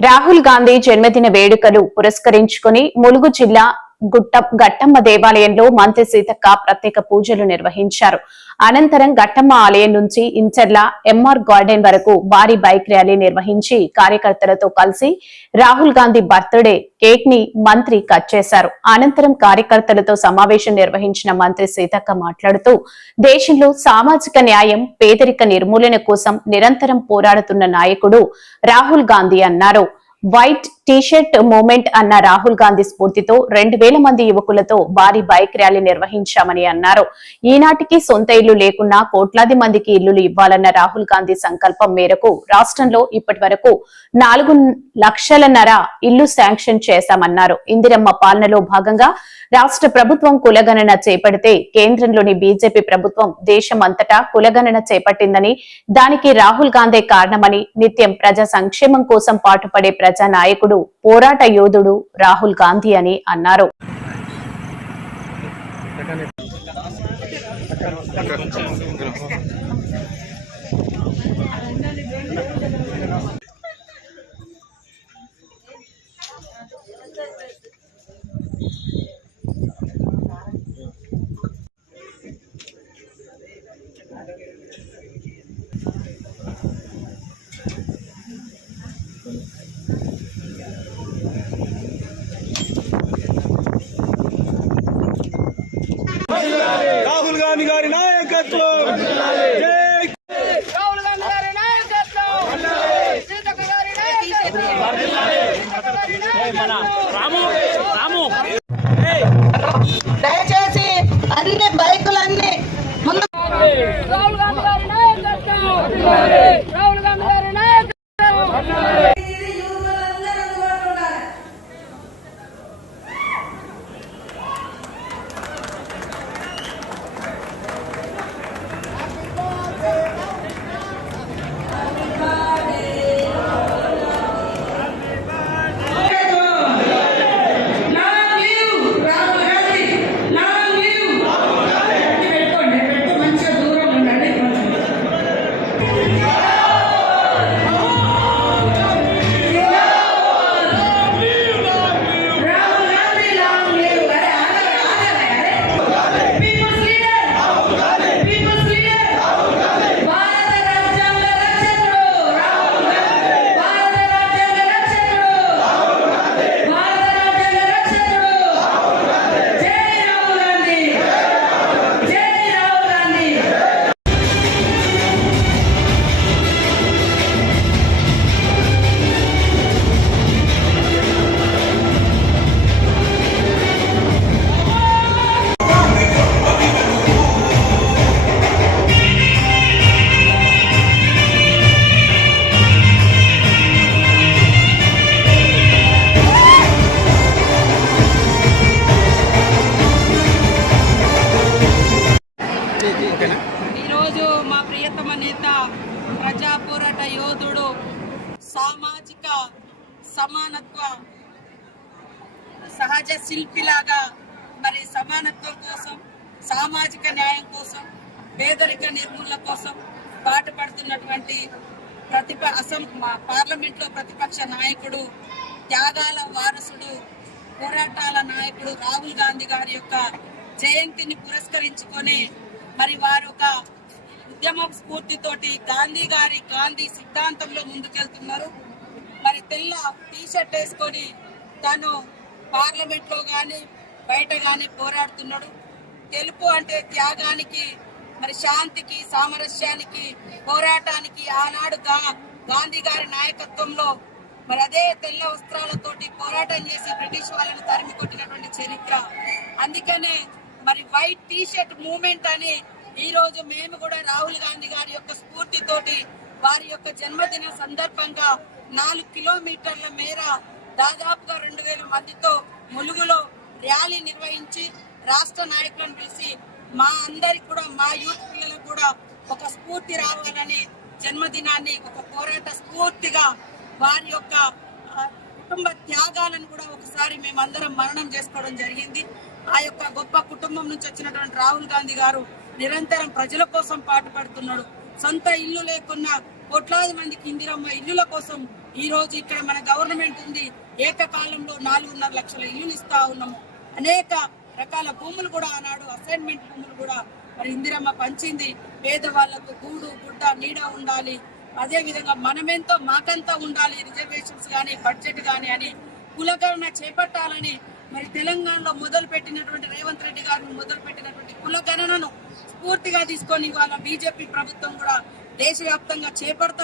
రాహుల్ గాంధీ జన్మదిన వేడుకలు పురస్కరించుకుని ములుగు జిల్లా గట్టమ్మ దేవాలయంలో మంత్రి సీతక్క ప్రత్యేక పూజలు నిర్వహించారు. అనంతరం గట్టమ్మ ఆలయం నుంచి ఇంచర్ల ఎంఆర్ గార్డెన్ వరకు భారీ బైక్ ర్యాలీ నిర్వహించి కార్యకర్తలతో కలిసి రాహుల్ గాంధీ బర్త్డే కేక్ ని మంత్రి కట్ చేశారు. అనంతరం కార్యకర్తలతో సమావేశం నిర్వహించిన మంత్రి సీతక్క మాట్లాడుతూ దేశంలో సామాజిక న్యాయం, పేదరిక నిర్మూలన కోసం నిరంతరం పోరాడుతున్న నాయకుడు రాహుల్ గాంధీ అన్నారు. వైట్ టీషర్ట్ మూవ్మెంట్ అన్న రాహుల్ గాంధీ స్ఫూర్తితో 2000 మంది యువకులతో భారీ బైక్ ర్యాలీ నిర్వహించామని అన్నారు. ఈనాటికి సొంత ఇల్లు లేకున్నా కోట్లాది మందికి ఇల్లులు ఇవ్వాలన్న రాహుల్ గాంధీ సంకల్పం మేరకు రాష్ట్రంలో ఇప్పటి వరకు 4 లక్షలన్నర ఇల్లు శాంక్షన్ చేశామన్నారు. ఇందిరమ్మ పాలనలో భాగంగా రాష్ట్ర ప్రభుత్వం కులగణన చేపడితే కేంద్రంలోని బీజేపీ ప్రభుత్వం దేశమంతటా కులగణన చేపట్టిందని, దానికి రాహుల్ గాంధీ కారణమని, నిత్యం ప్రజా సంక్షేమం కోసం పాటుపడే ప్రజా నాయకుడు, పోరాట యోధుడు రాహుల్ గాంధీ అని అన్నారు. రాహుల్ గాంధీ గారి నాయకత్వం, రాహుల్ గాంధీ గారి నాయకత్వం, సీతక్క గారి నాయకత్వం, దయచేసి అన్ని బైకులన్నీ ముందు. రాహుల్ గాంధీ గారి నాయకత్వం, రాహుల్ గాంధీ గారి నాయకత్వం. ఈరోజు మా ప్రియతమ నేత, ప్రజా పోరాట యోధుడు, సామాజిక సమానత్వ సహజ శిల్పిలాగా మరి సమానత్వం కోసం, సామాజిక న్యాయం కోసం, పేదరిక నిర్మూలన కోసం పాటుపడుతున్నటువంటి పార్లమెంట్లో ప్రతిపక్ష నాయకుడు, త్యాగాల వారసుడు, పోరాటాల నాయకుడు రాహుల్ గాంధీ గారి యొక్క జయంతిని పురస్కరించుకొని మరి వారు ఒక ఉద్యమ స్ఫూర్తితోటి గాంధీ సిద్ధాంతంలో ముందుకెళ్తున్నారు. మరి తెల్ల టీషర్ట్ వేసుకొని తను పార్లమెంట్ లో గాని బయట గాని పోరాడుతున్నాడు. తెలుపు అంటే త్యాగానికి, మరి శాంతికి, సామరస్యానికి, పోరాటానికి ఆనాడు గాంధీ గారి నాయకత్వంలో మరి అదే తెల్ల వస్త్రాలతోటి పోరాటం చేసి బ్రిటిష్ వాళ్ళని తరిమి కొట్టినటువంటి చరిత్ర. అందుకనే మరి వైట్ టీషర్ట్ మూవ్మెంట్ అని ఈ రోజు మేము కూడా రాహుల్ గాంధీ గారి యొక్క స్ఫూర్తితోటి వారి యొక్క జన్మదిన సందర్భంగా 4 కిలోమీటర్ల మేర దాదాపుగా 2000 మందితో ములుగులో ర్యాలీ నిర్వహించి రాష్ట్ర నాయకులను పిలిచి మా అందరికి కూడా, మా యూత్ పిల్లలకు కూడా ఒక స్ఫూర్తి రావాలని జన్మదినాన్ని ఒక పోరాట స్ఫూర్తిగా వారి యొక్క కుటుంబ త్యాగాలను కూడా ఒకసారి మేమందరం మననం చేసుకోవడం జరిగింది. ఆ యొక్క గొప్ప కుటుంబం నుంచి వచ్చినటువంటి రాహుల్ గాంధీ గారు నిరంతరం ప్రజల కోసం పాటుపడుతున్నాడు. సొంత ఇల్లు లేకున్నా కోట్లాది మందికి ఇందిరమ్మ ఇల్లుల కోసం ఈ రోజు ఇక్కడ మన గవర్నమెంట్ ఉంది, ఏకకాలంలో 4.5 లక్షల ఇల్లులు ఇస్తా ఉన్నాము. అనేక రకాల భూములు కూడా ఆనాడు అసైన్మెంట్ భూములు కూడా మరి ఇందిరమ్మ పంచింది. పేదవాళ్లకు గూడు గుడ్డ నీడ ఉండాలి, అదే విధంగా మనమెంతో మాకంతా ఉండాలి, రిజర్వేషన్స్ కానీ బడ్జెట్ కానీ అని కులగణన చేపట్టాలని మరి తెలంగాణలో మొదలు పెట్టినటువంటి రేవంత్ రెడ్డి గారు మొదలు పెట్టినటువంటి కులగణనను స్ఫూర్తిగా తీసుకొని ఇవాళ బీజేపీ ప్రభుత్వం కూడా దేశవ్యాప్తంగా చేపడతాం.